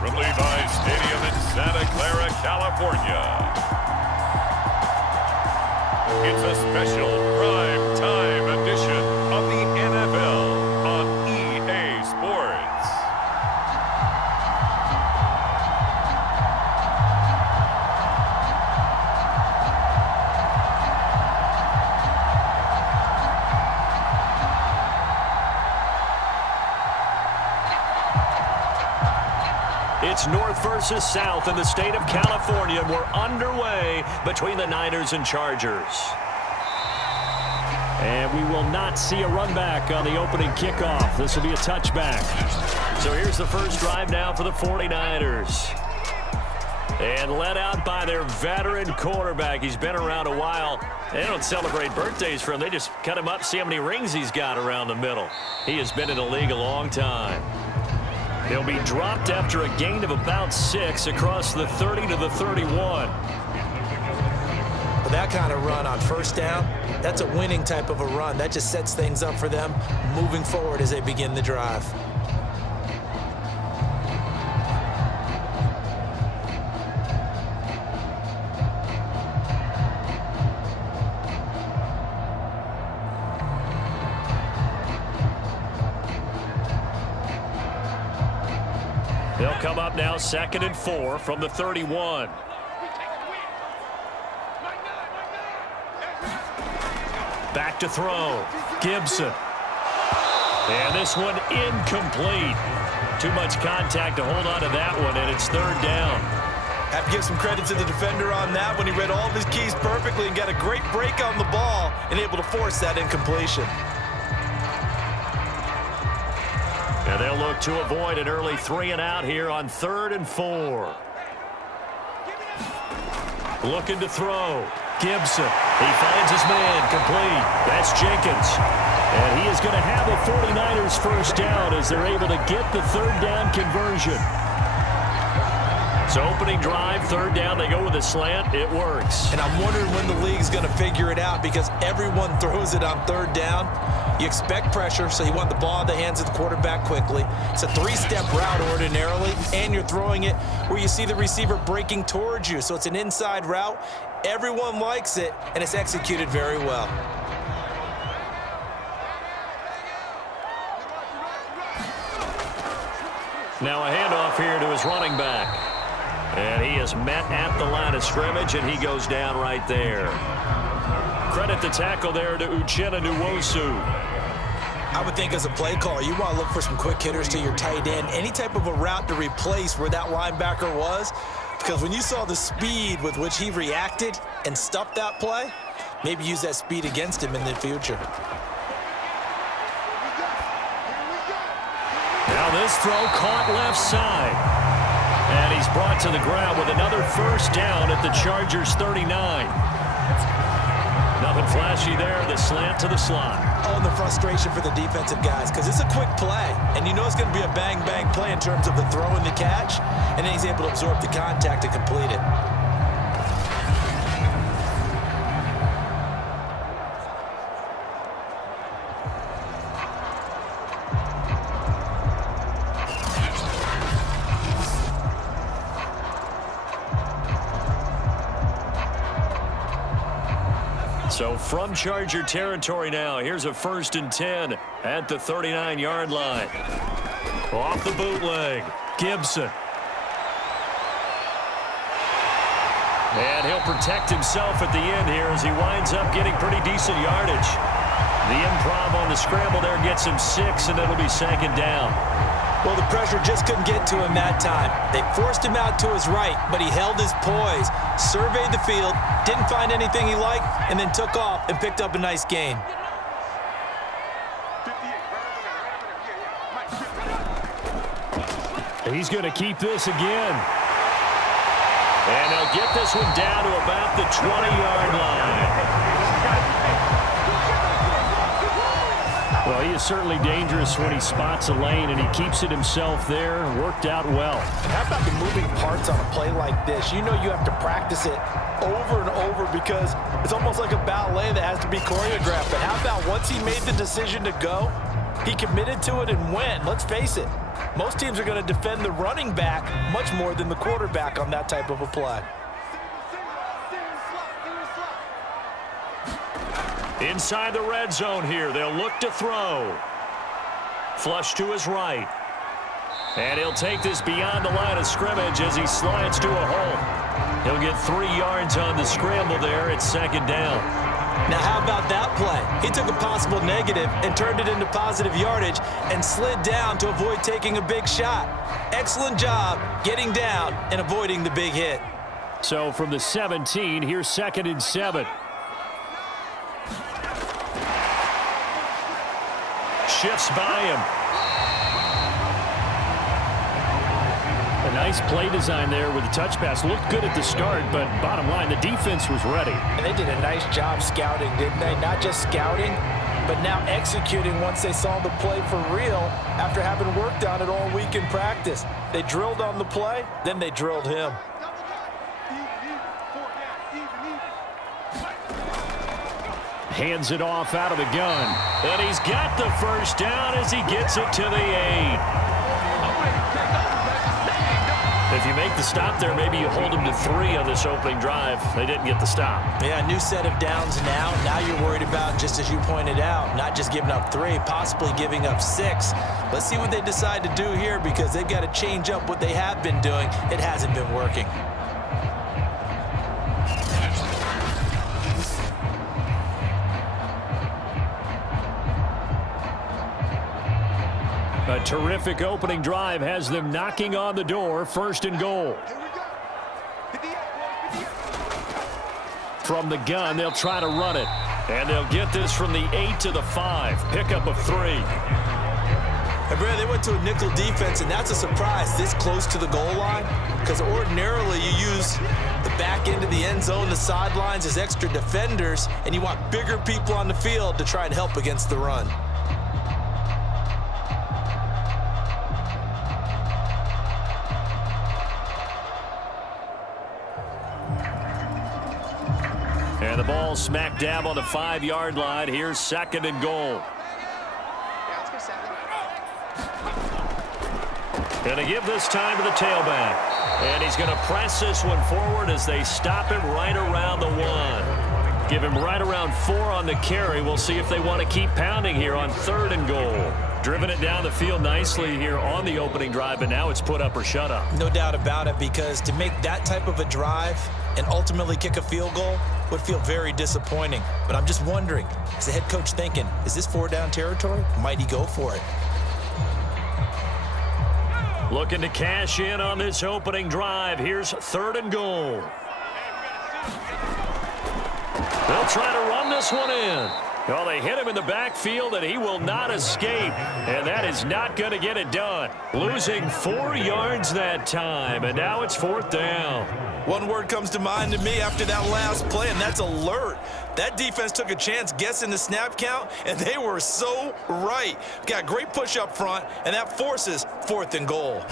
from Levi's Stadium in Santa Clara, California. It's a special prime time edition of the NFL on EA Sports. It's North versus South in the state of California. We're underway between the Niners and Chargers. And we will not see a run back on the opening kickoff. This will be a touchback. So here's the first drive now for the 49ers. And led out by their veteran quarterback. He's been around a while. They don't celebrate birthdays for him. They just cut him up, see how many rings he's got around the middle. He has been in the league a long time. They'll be dropped after a gain of about 6 across the 30 to the 31. That kind of run on first down, that's a winning type of a run. That just sets things up for them moving forward as they begin the drive. They'll come up now 2nd and 4 from the 31. Back to throw. Gibson. And this one incomplete. Too much contact to hold on to that one, and it's 3rd down. Have to give some credit to the defender on that when he read all of his keys perfectly and got a great break on the ball and able to force that incompletion. And they'll look to avoid an early 3 and out here on 3rd and 4. Looking to throw. Gibson. He finds his man complete. That's Jenkins. And he is going to have a 49ers first down as they're able to get the 3rd down conversion. So opening drive, 3rd down, they go with a slant. It works. And I'm wondering when the league's going to figure it out because everyone throws it on 3rd down. You expect pressure, so you want the ball in the hands of the quarterback quickly. It's a 3-step route ordinarily, and you're throwing it where you see the receiver breaking towards you. So it's an inside route. Everyone likes it, and it's executed very well. Now a handoff here to his running back. And he is met at the line of scrimmage, and he goes down right there. Credit the tackle there to Uchenna Nwosu. I would think as a play caller, you want to look for some quick hitters to your tight end. Any type of a route to replace where that linebacker was. Because when you saw the speed with which he reacted and stuffed that play, maybe use that speed against him in the future. Now this throw caught left side. And he's brought to the ground with another first down at the Chargers 39. Nothing flashy there. The slant to the slot. Oh, and the frustration for the defensive guys because it's a quick play. And you know it's going to be a bang-bang play in terms of the throw and the catch. And then he's able to absorb the contact and complete it. So from Charger territory now, here's a 1st and 10 at the 39-yard line. Off the bootleg, Gibson. And he'll protect himself at the end here as he winds up getting pretty decent yardage. The improv on the scramble there gets him 6, and it'll be 2nd down. Well, the pressure just couldn't get to him that time. They forced him out to his right, but he held his poise, surveyed the field, didn't find anything he liked, and then took off and picked up a nice gain. He's going to keep this again. And they'll get this one down to about the 20-yard line. Well, he is certainly dangerous when he spots a lane, and he keeps it himself there. Worked out well. And how about the moving parts on a play like this? You know you have to practice it over and over because it's almost like a ballet that has to be choreographed. But how about once he made the decision to go, he committed to it and went. Let's face it, most teams are going to defend the running back much more than the quarterback on that type of a play. Inside the red zone here, they'll look to throw. Flush to his right. And he'll take this beyond the line of scrimmage as he slides to a hole. He'll get 3 yards on the scramble there. It's second down. Now, how about that play? He took a possible negative and turned it into positive yardage and slid down to avoid taking a big shot. Excellent job getting down and avoiding the big hit. So from the 17, here's 2nd and 7. Shifts by him. A nice play design there with the touch pass. Looked good at the start, but bottom line, the defense was ready. And they did a nice job scouting, didn't they? Not just scouting, but now executing once they saw the play for real after having worked on it all week in practice. They drilled on the play, then they drilled him. Hands it off out of the gun. And he's got the first down as he gets it to the 8. If you make the stop there, maybe you hold them to 3 on this opening drive. They didn't get the stop. Yeah, new set of downs now. Now you're worried about, just as you pointed out, not just giving up 3, possibly giving up 6. Let's see what they decide to do here because they've got to change up what they have been doing. It hasn't been working. A terrific opening drive has them knocking on the door. 1st and goal. From the gun, they'll try to run it. And they'll get this from the 8 to the 5. Pickup of 3. And Brad, they went to a nickel defense, and that's a surprise this close to the goal line because ordinarily you use the back end of the end zone, the sidelines as extra defenders, and you want bigger people on the field to try and help against the run. And the ball smack dab on the 5-yard line. Here's 2nd and goal. Going to give this time to the tailback. And he's going to press this one forward as they stop him right around the 1. Give him right around 4 on the carry. We'll see if they want to keep pounding here on 3rd and goal. Driven it down the field nicely here on the opening drive, but now it's put up or shut up. No doubt about it, because to make that type of a drive and ultimately kick a field goal would feel very disappointing. But I'm just wondering, is the head coach thinking, is this 4-down territory? Might he go for it? Looking to cash in on this opening drive. Here's 3rd and goal. They'll try to run this one in. Well, they hit him in the backfield, and he will not escape. And that is not going to get it done. Losing 4 yards that time, and now it's 4th down. One word comes to mind to me after that last play, and that's alert. That defense took a chance guessing the snap count, and they were so right. Got great push up front, and that forces 4th and goal.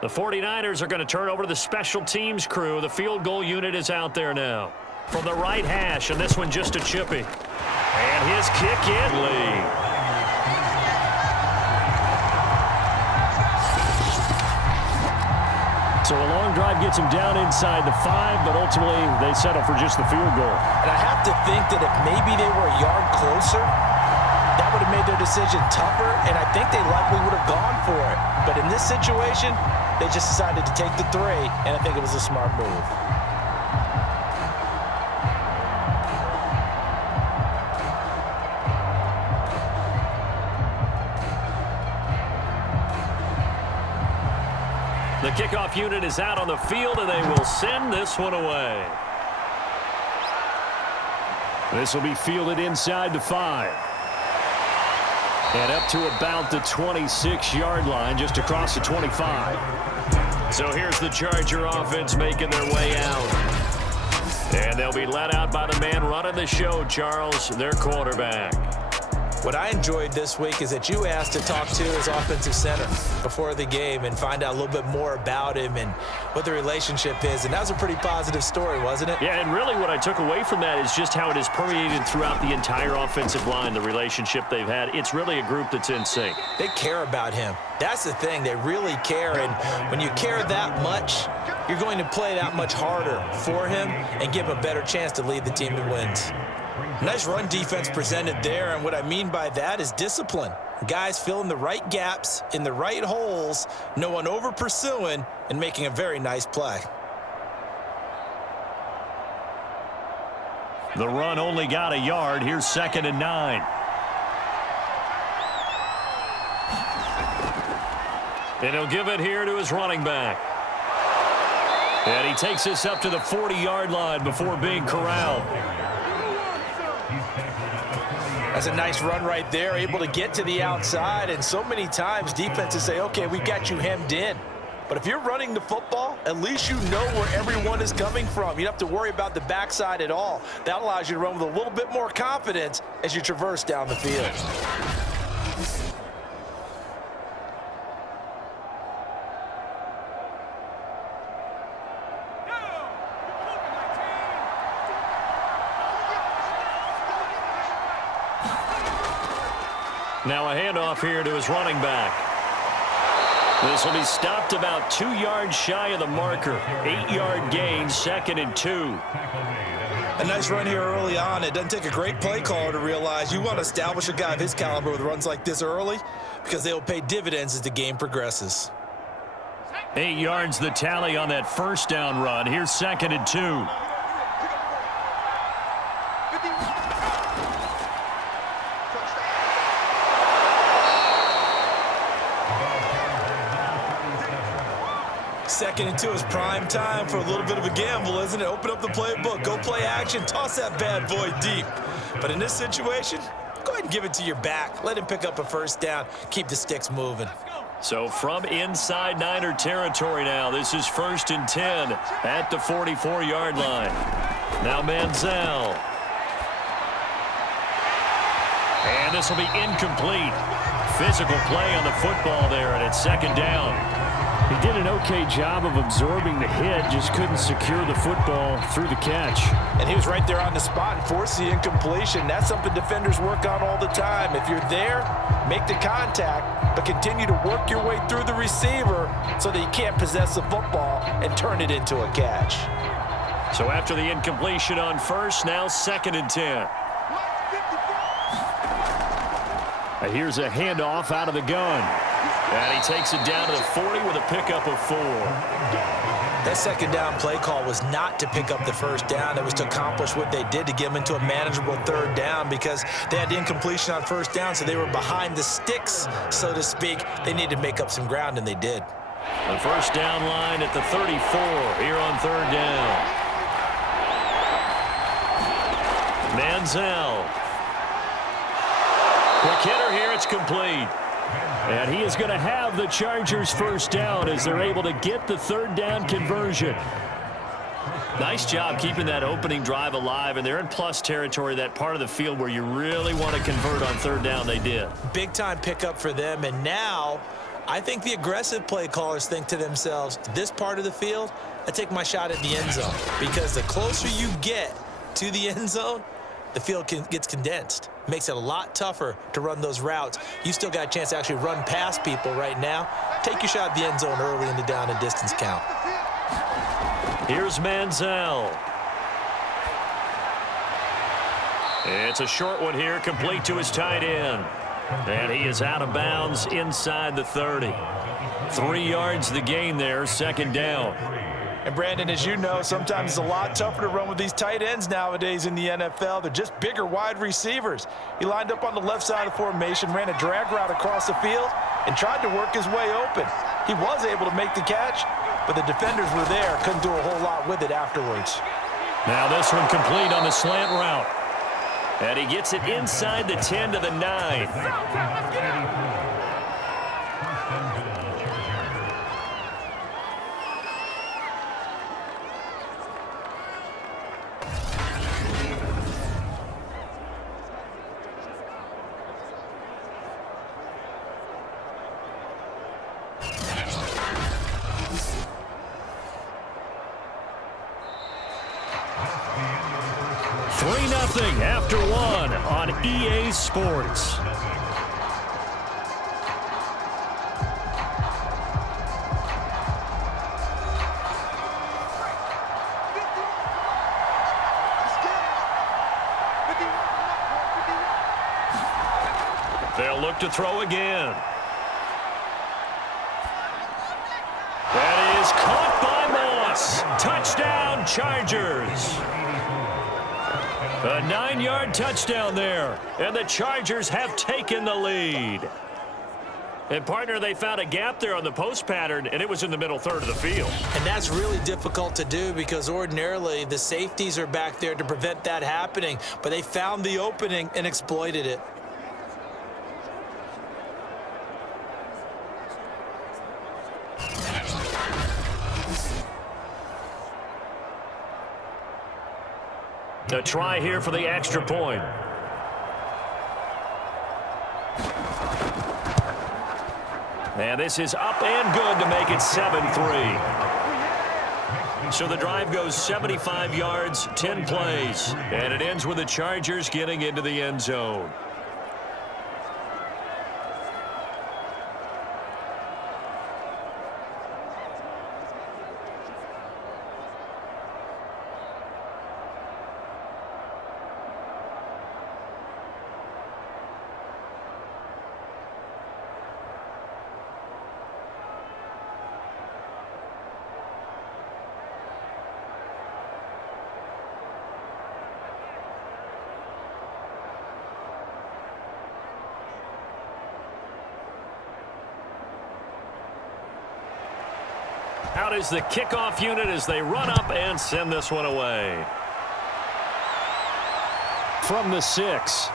The 49ers are going to turn over to the special teams crew. The field goal unit is out there now. From the right hash, and this one just a chippy. And his kick in lead. So a long drive gets him down inside the 5, but ultimately they settle for just the field goal. And I have to think that if maybe they were a yard closer, that would have made their decision tougher, and I think they likely would have gone for it. But in this situation, they just decided to take the 3, and I think it was a smart move. The kickoff unit is out on the field, and they will send this one away. This will be fielded inside the 5. And up to about the 26-yard line, just across the 25. So here's the Charger offense making their way out. And they'll be let out by the man running the show, Charles, their quarterback. What I enjoyed this week is that you asked to talk to his offensive center before the game and find out a little bit more about him and what the relationship is. And that was a pretty positive story, wasn't it? Yeah, and really what I took away from that is just how it has permeated throughout the entire offensive line, the relationship they've had. It's really a group that's in sync. They care about him. That's the thing. They really care. And when you care that much, you're going to play that much harder for him and give him a better chance to lead the team to wins. Nice run defense presented there, and what I mean by that is discipline. Guys filling the right gaps in the right holes, no one over pursuing, and making a very nice play. The run only got a yard. Here's 2nd and 9. And he'll give it here to his running back. And he takes this up to the 40-yard line before being corralled. That's a nice run right there, able to get to the outside. And so many times defenses say, okay, we've got you hemmed in. But if you're running the football, at least you know where everyone is coming from. You don't have to worry about the backside at all. That allows you to run with a little bit more confidence as you traverse down the field. Now a handoff here to his running back. This will be stopped about 2 yards shy of the marker. 8-yard gain, 2nd and 2. A nice run here early on. It doesn't take a great play caller to realize you want to establish a guy of his caliber with runs like this early because they will pay dividends as the game progresses. 8 yards the tally on that first down run. Here's 2nd and 2. Second and 2 is prime time for a little bit of a gamble, isn't it? Open up the playbook, go play action, toss that bad boy deep. But in this situation, go ahead and give it to your back. Let him pick up a first down, keep the sticks moving. So from inside Niner territory now, this is 1st and 10 at the 44-yard line. Now Manziel. And this will be incomplete. Physical play on the football there, and it's 2nd down. He did an okay job of absorbing the hit, just couldn't secure the football through the catch. And he was right there on the spot and forced the incompletion. That's something defenders work on all the time. If you're there, make the contact, but continue to work your way through the receiver so that you can't possess the football and turn it into a catch. So after the incompletion on first, now 2nd and 10. Here's a handoff out of the gun. And he takes it down to the 40 with a pickup of 4. That 2nd down play call was not to pick up the first down. It was to accomplish what they did to get them into a manageable 3rd down because they had the incompletion on first down, so they were behind the sticks, so to speak. They needed to make up some ground, and they did. The first down line at the 34 here on 3rd down. Manziel. Quick hitter here, it's complete. And he is going to have the Chargers first down as they're able to get the 3rd down conversion. Nice job keeping that opening drive alive, and they're in plus territory, that part of the field where you really want to convert on 3rd down. They did. Big time pickup for them, and now I think the aggressive play callers think to themselves, this part of the field, I take my shot at the end zone, because the closer you get to the end zone, the field gets condensed. Makes it a lot tougher to run those routes. You still got a chance to actually run past people right now. Take your shot at the end zone early in the down and distance count. Here's Manziel. It's a short one here, complete to his tight end. And he is out of bounds inside the 30. 3 yards the gain there, 2nd down. And Brandon, as you know, sometimes it's a lot tougher to run with these tight ends nowadays in the NFL. They're just bigger wide receivers. He lined up on the left side of the formation, ran a drag route across the field, and tried to work his way open. He was able to make the catch, but the defenders were there, couldn't do a whole lot with it afterwards. Now this one complete on the slant route. And he gets it inside the 10 to the 9. 3-0 after one on EA Sports. They'll look to throw again. That is caught by Moss. Touchdown, Chargers. A 9-yard touchdown there, and the Chargers have taken the lead. And, partner, they found a gap there on the post pattern, and it was in the middle third of the field. And that's really difficult to do because ordinarily the safeties are back there to prevent that happening, but they found the opening and exploited it. A try here for the extra point. And this is up and good to make it 7-3. So the drive goes 75 yards, 10 plays. And it ends with the Chargers getting into the end zone. Out is the kickoff unit as they run up and send this one away. From the 6.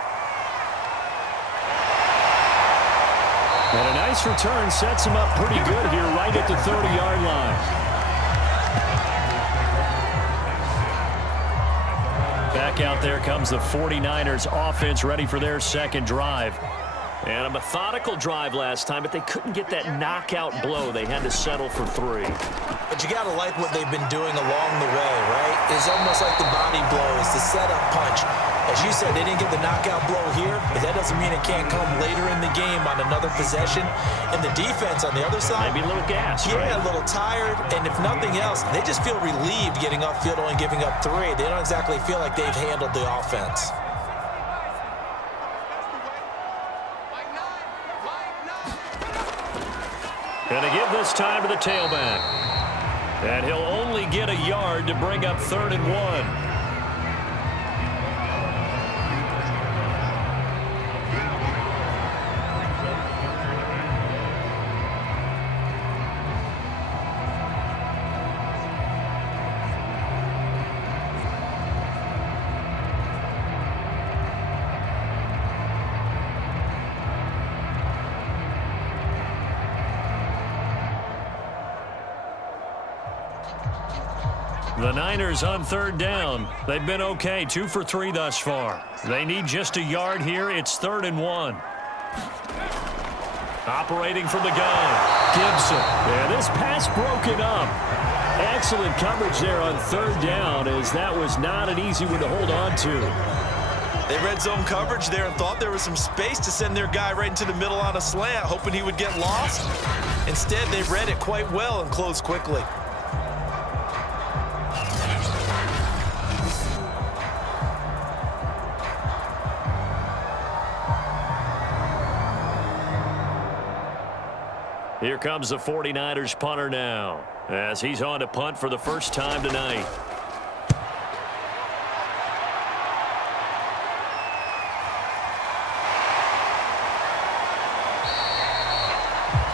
And a nice return sets him up pretty good here right at the 30-yard line. Back out there comes the 49ers offense ready for their second drive. And a methodical drive last time, but they couldn't get that knockout blow. They had to settle for 3. But you got to like what they've been doing along the way, right? It's almost like the body blows, the setup punch. As you said, they didn't get the knockout blow here, but that doesn't mean it can't come later in the game on another possession. And the defense on the other side, maybe a little gas, yeah, right? A little tired. And if nothing else, they just feel relieved getting upfield only giving up 3. They don't exactly feel like they've handled the offense. Going to give this time to the tailback. And he'll only get a yard to bring up 3rd and 1. The Niners on 3rd down. They've been okay, 2 for 3 thus far. They need just a yard here. It's 3rd and 1. Operating from the gun, Gibson. Yeah, this pass broken up. Excellent coverage there on 3rd down, as that was not an easy one to hold on to. They read zone coverage there and thought there was some space to send their guy right into the middle on a slant, hoping he would get lost. Instead, they read it quite well and closed quickly. Here comes the 49ers punter now, as he's on to punt for the first time tonight.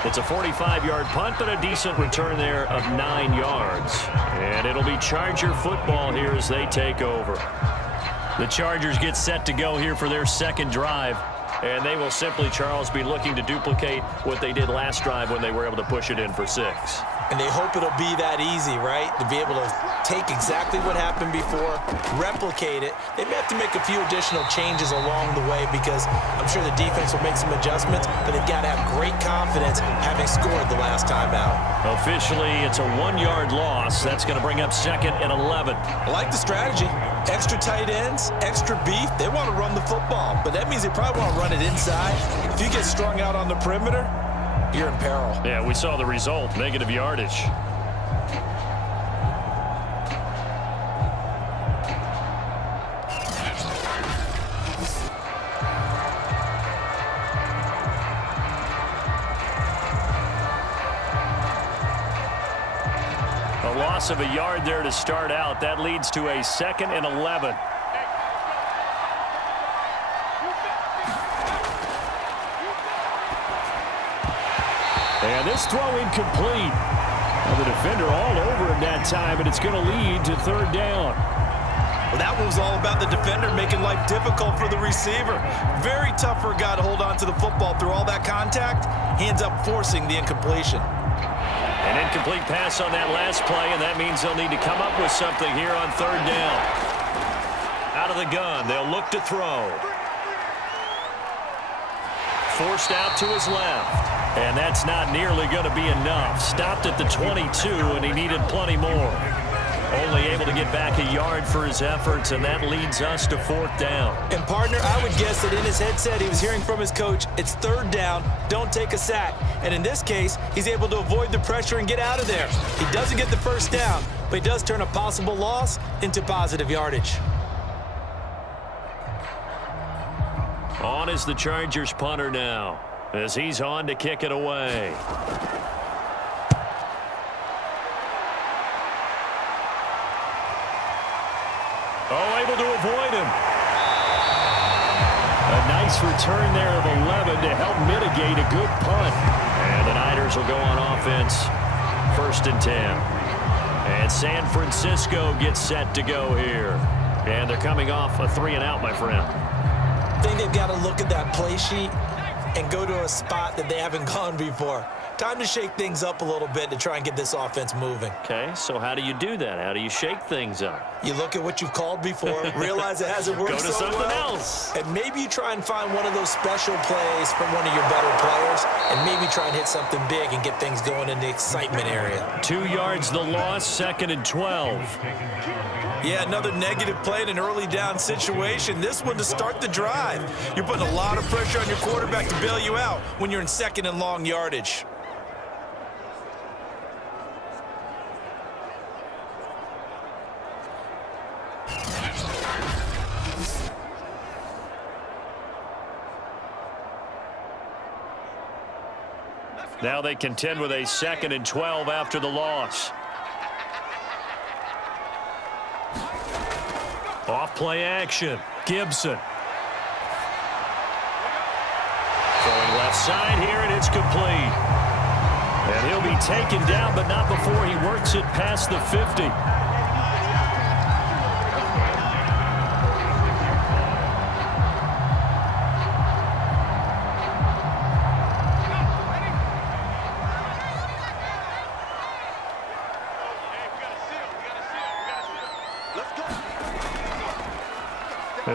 It's a 45-yard punt, but a decent return there of 9 yards. And it'll be Charger football here as they take over. The Chargers get set to go here for their second drive. And they will simply, Charles, be looking to duplicate what they did last drive when they were able to push it in for 6. And they hope it'll be that easy, right? To be able to take exactly what happened before, replicate it. They may have to make a few additional changes along the way because I'm sure the defense will make some adjustments, but they've got to have great confidence having scored the last time out. Officially, it's a 1-yard loss. That's going to bring up 2nd and 11. I like the strategy. Extra tight ends, extra beef, they want to run the football, but that means they probably want to run it inside. If you get strung out on the perimeter, you're in peril. Yeah, we saw the result, negative yardage. A loss of a yard there to start out. That leads to a 2nd and 11. And this throw incomplete. Well, the defender all over him that time, and it's going to lead to 3rd down. Well, that one was all about the defender making life difficult for the receiver. Very tough for a guy to hold on to the football through all that contact. He ends up forcing the incompletion. An incomplete pass on that last play, and that means they'll need to come up with something here on 3rd down. Out of the gun, they'll look to throw. Forced out to his left. And that's not nearly going to be enough. Stopped at the 22, and he needed plenty more. Only able to get back a yard for his efforts, and that leads us to 4th down. And, partner, I would guess that in his headset he was hearing from his coach, it's 3rd down, don't take a sack. And in this case, he's able to avoid the pressure and get out of there. He doesn't get the 1st down, but he does turn a possible loss into positive yardage. On is the Chargers punter now, as he's on to kick it away. Oh, able to avoid him. A nice return there of 11 to help mitigate a good punt. And the Niners will go on offense. 1st and 10. And San Francisco gets set to go here. And they're coming off a 3-and-out, my friend. I think they've got to look at that play sheet and go to a spot that they haven't gone before. Time to shake things up a little bit to try and get this offense moving. Okay, so how do you do that? How do you shake things up? You look at what you've called before, realize it hasn't worked Go to so something well, else. and maybe you try and find one of those special plays from one of your better players, and maybe try and hit something big and get things going in the excitement area. 2 yards the loss, 2nd and 12. Yeah, another negative play in an early down situation. This one to start the drive. You're putting a lot of pressure on your quarterback to bail you out when you're in 2nd and long yardage. Now they contend with a 2nd and 12 after the loss. Off play action. Gibson. Throwing left side here, and it's complete. And he'll be taken down, but not before he works it past the 50.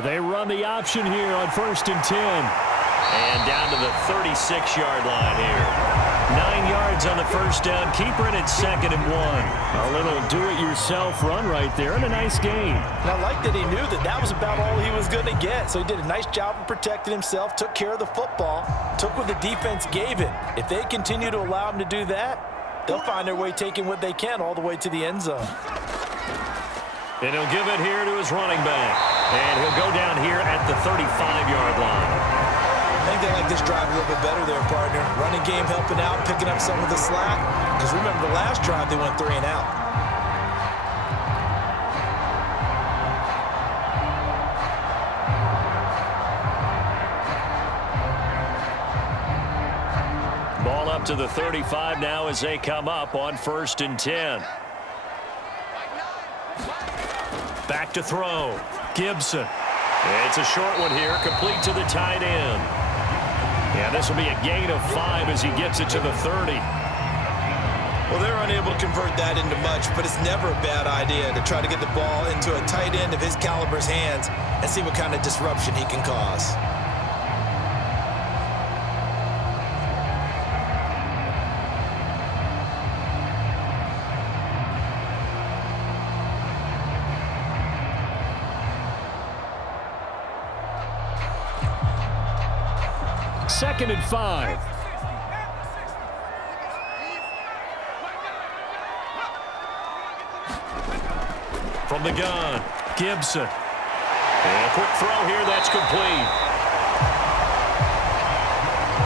They run the option here on 1st and 10. And down to the 36-yard line here. 9 yards on the 1st down. Keeper in at 2nd and 1. A little do-it-yourself run right there, and a nice gain. And I like that he knew that that was about all he was going to get. So he did a nice job of protecting himself, took care of the football, took what the defense gave him. If they continue to allow him to do that, they'll find their way taking what they can all the way to the end zone. And he'll give it here to his running back. And he'll go down here at the 35-yard line. I think they like this drive a little bit better there, partner. Running game helping out, picking up some of the slack. Because remember, the last drive they went 3 and out. Ball up to the 35 now as they come up on 1st and 10. Back to throw. Gibson. It's a short one here, complete to the tight end. Yeah, this will be a gain of 5 as he gets it to the 30. Well, they're unable to convert that into much, but it's never a bad idea to try to get the ball into a tight end of his caliber's hands and see what kind of disruption he can cause. 2nd and 5. From the gun, Gibson. And a quick throw here, that's complete.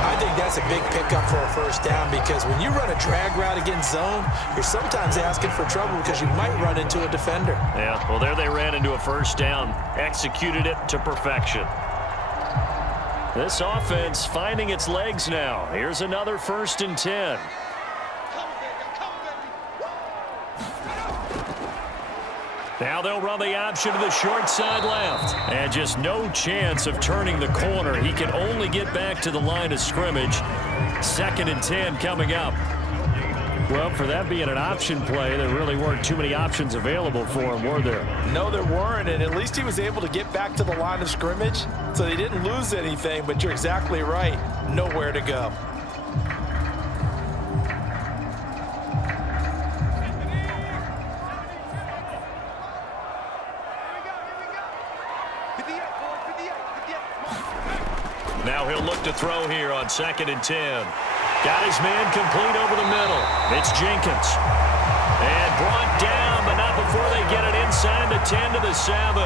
I think that's a big pickup for a first down because when you run a drag route against zone, you're sometimes asking for trouble because you might run into a defender. Yeah, well, there they ran into a first down, executed it to perfection. This offense finding its legs now. Here's another 1st and 10. Now they'll run the option to the short side left. And just no chance of turning the corner. He can only get back to the line of scrimmage. 2nd and 10 coming up. Well, for that being an option play, there really weren't too many options available for him, were there? No, there weren't, and at least he was able to get back to the line of scrimmage, so they didn't lose anything, but you're exactly right. Nowhere to go. Now he'll look to throw here on 2nd and 10. Got his man complete over the middle. It's Jenkins. And brought down, but not before they get it inside the 10 to the 7.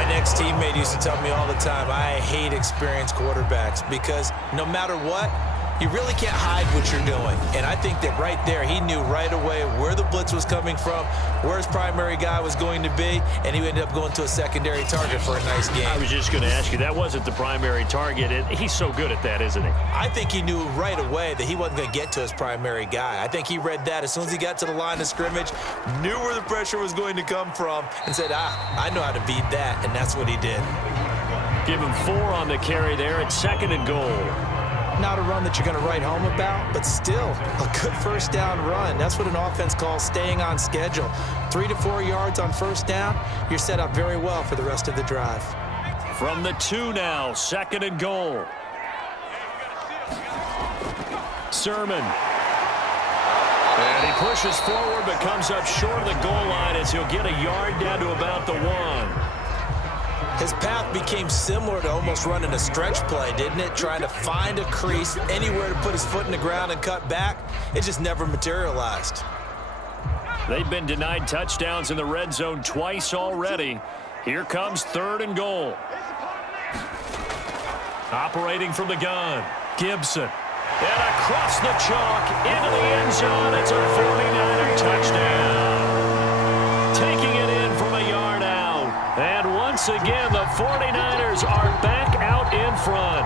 An ex-teammate used to tell me all the time, I hate experienced quarterbacks because no matter what, you really can't hide what you're doing. And I think that right there, he knew right away where the blitz was coming from, where his primary guy was going to be, and he ended up going to a secondary target for a nice game. I was just going to ask you, that wasn't the primary target, and he's so good at that, isn't he? I think he knew right away that he wasn't going to get to his primary guy. I think he read that as soon as he got to the line of scrimmage, knew where the pressure was going to come from, and said, I know how to beat that, and that's what he did. Give him 4 on the carry there at 2nd and goal. Not a run that you're going to write home about, but still a good first down run. That's what an offense calls staying on schedule. 3 to 4 yards on first down, you're set up very well for the rest of the drive. From the 2 now, 2nd and goal. Sermon. And he pushes forward but comes up short of the goal line as he'll get a yard down to about the 1. His path became similar to almost running a stretch play, didn't it? Trying to find a crease, anywhere to put his foot in the ground and cut back. It just never materialized. They've been denied touchdowns in the red zone twice already. Here comes 3rd and goal. Operating from the gun, Gibson. And across the chalk into the end zone. It's a 49er touchdown. Taking it in from a yard out. And once again, the 49ers are back out in front.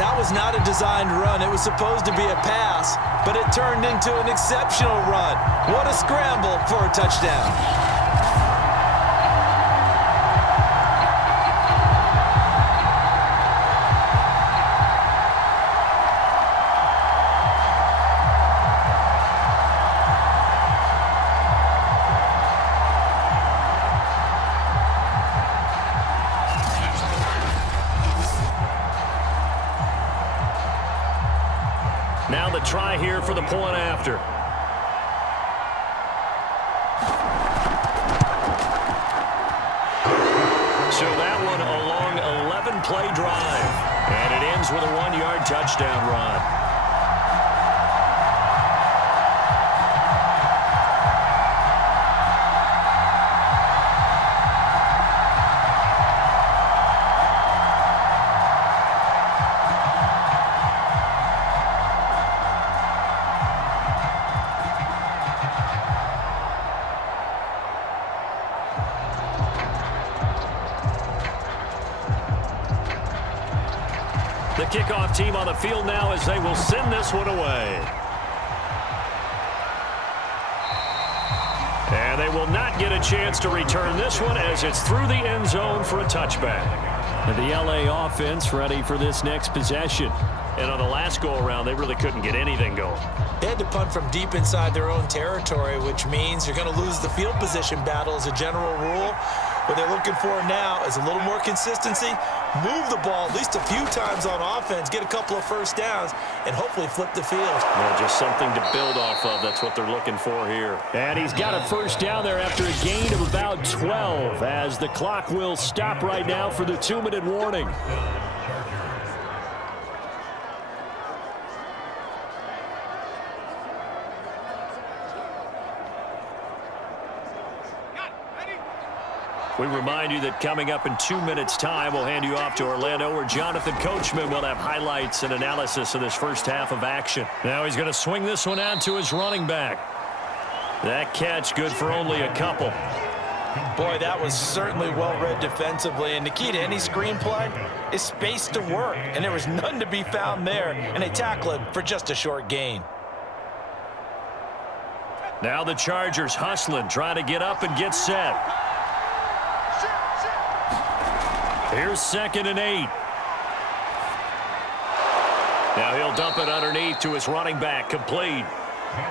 That was not a designed run. It was supposed to be a pass, but it turned into an exceptional run. What a scramble for a touchdown. Now the try here for the point after. So that one a long 11-play drive. And it ends with a 1-yard touchdown run. The kickoff team on the field now as they will send this one away. And they will not get a chance to return this one as it's through the end zone for a touchback. And the LA offense ready for this next possession. And on the last go-around, they really couldn't get anything going. They had to punt from deep inside their own territory, which means you're going to lose the field position battle as a general rule. What they're looking for now is a little more consistency, move the ball at least a few times on offense, get a couple of first downs, and hopefully flip the field. Well, just something to build off of. That's what they're looking for here. And he's got a first down there after a gain of about 12 as the clock will stop right now for the 2-minute warning. We remind you that coming up in 2 minutes' time, we'll hand you off to Orlando, where Jonathan Coachman will have highlights and analysis of this first half of action. Now he's going to swing this one out to his running back. That catch good for only a couple. Boy, that was certainly well-read defensively, and the key to any screenplay is space to work, and there was none to be found there, and they tackle him for just a short gain. Now the Chargers hustling, trying to get up and get set. Here's 2nd and 8. Now he'll dump it underneath to his running back, complete.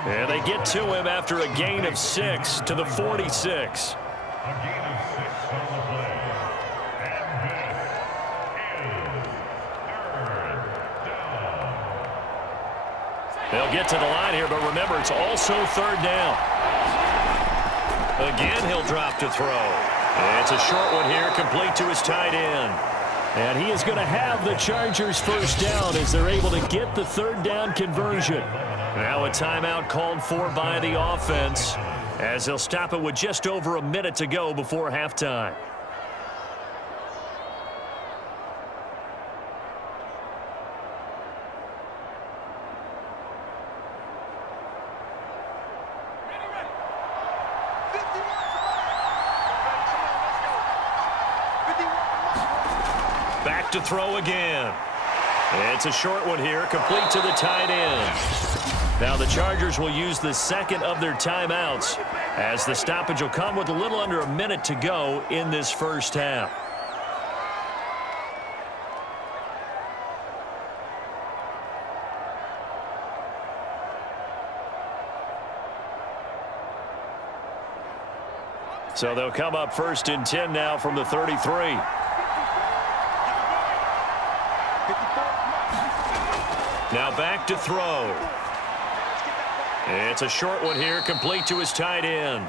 And they get to him after a gain of 6 to the 46. They'll get to the line here, but remember, it's also 3rd down. Again, he'll drop to throw. It's a short one here, complete to his tight end. And he is going to have the Chargers first down as they're able to get the 3rd down conversion. Now a timeout called for by the offense, as they'll stop it with just over a minute to go before halftime. Back to throw again. It's a short one here, complete to the tight end. Now the Chargers will use the 2nd of their timeouts, as the stoppage will come with a little under a minute to go in this first half. So they'll come up 1st and 10 now from the 33. Now back to throw. It's a short one here, complete to his tight end.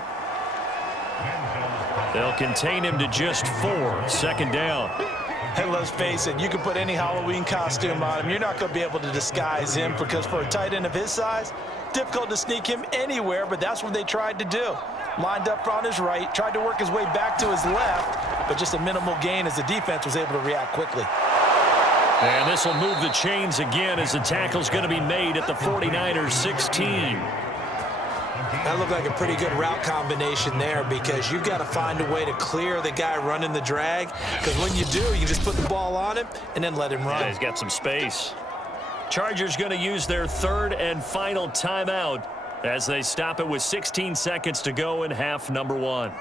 They'll contain him to just 4, 2nd down. And let's face it, you can put any Halloween costume on him. You're not going to be able to disguise him, because for a tight end of his size, difficult to sneak him anywhere, but that's what they tried to do. Lined up on his right, tried to work his way back to his left, but just a minimal gain as the defense was able to react quickly. And this will move the chains again as the tackle's going to be made at the 49ers 16. That looked like a pretty good route combination there, because you've got to find a way to clear the guy running the drag, because when you do, you just put the ball on him and then let him run. Yeah, he's got some space. Chargers going to use their 3rd and final timeout as they stop it with 16 seconds to go in half number 1.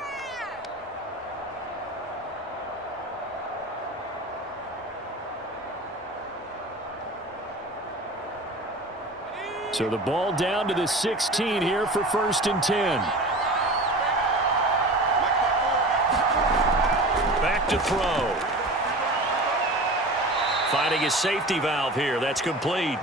So the ball down to the 16 here for 1st and 10. Back to throw. Finding his safety valve here. That's complete.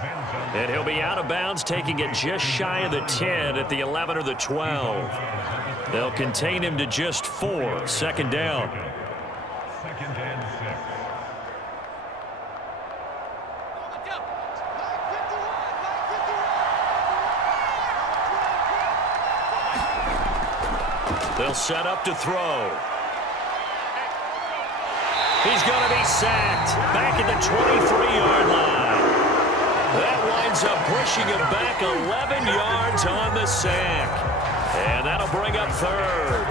And he'll be out of bounds, taking it just shy of the 10 at the 11 or the 12. They'll contain him to just 4, 2nd down. They'll set up to throw. He's going to be sacked back at the 23-yard line. That winds up pushing him back 11 yards on the sack. And that'll bring up 3rd.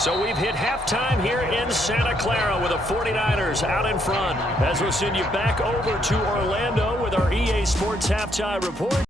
So we've hit halftime here in Santa Clara with the 49ers out in front. As we'll send you back over to Orlando with our EA Sports Halftime Report.